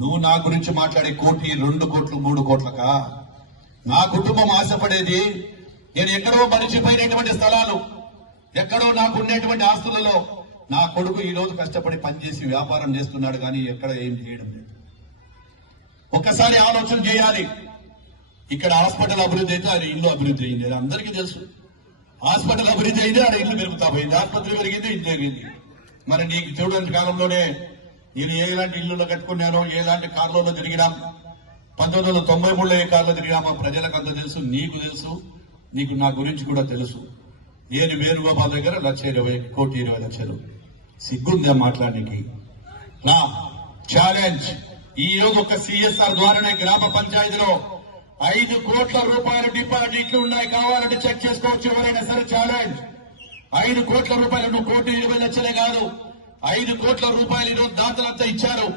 నువ్వు నా గురించి మాట్లాడే 1 కోటి 2 కోట్లు 3 కోట్లకా? నా కుటుంబం ఆశపడేది నేను ఎక్కడో మరిచిపోయినటువంటి స్థలాలు, ఎక్కడో నాకు ఉండేటువంటి ఆస్తులలో నా కొడుకు ఈ రోజు కష్టపడి పనిచేసి వ్యాపారం చేస్తున్నాడు, కానీ ఎక్కడ ఏం చేయడం లేదు. ఒక్కసారి ఆలోచన చేయాలి. ఇక్కడ హాస్పిటల్ అభివృద్ధి అయితే అది ఇల్లు అభివృద్ధి అయింది, అది అందరికీ తెలుసు. హాస్పిటల్ అభివృద్ధి అయింది, ఆడ ఇల్లు పెరుగుతా పోయింది. ఆసుపత్రి పెరిగింది, ఇది జరిగింది. మరి నీకు చూడని కాలంలోనే నేను ఎలాంటి ఇల్లులో కట్టుకున్నానో, ఎలాంటి కార్లలో తిరిగినా, 1993లో ఏ కార్లో తిరిగామో ప్రజలకు అంత తెలుసు, నీకు తెలుసు, నీకు నా గురించి కూడా తెలుసు. నేను వేణుగోపాల్ దగ్గర 1,20,20,00,000. సిగ్గుందా మాట్లాడడానికి? నా ఛాలెంజ్ ఈ రోజు ఒక సిఎస్ఆర్ ద్వారానే గ్రామ పంచాయతీలో 5 కోట్ల రూపాయల డిపాజిట్లు ఉన్నాయి, కావాలంటే చెక్ చేసుకోవచ్చు ఎవరైనా సరే. ఛాలెంజ్ 5 కోట్ల రూపాయలు. నువ్వు 1,20,00,000 కాదు, 5 కోట్ల రూపాయలు ఈరోజు దాతలంతా ఇచ్చారు.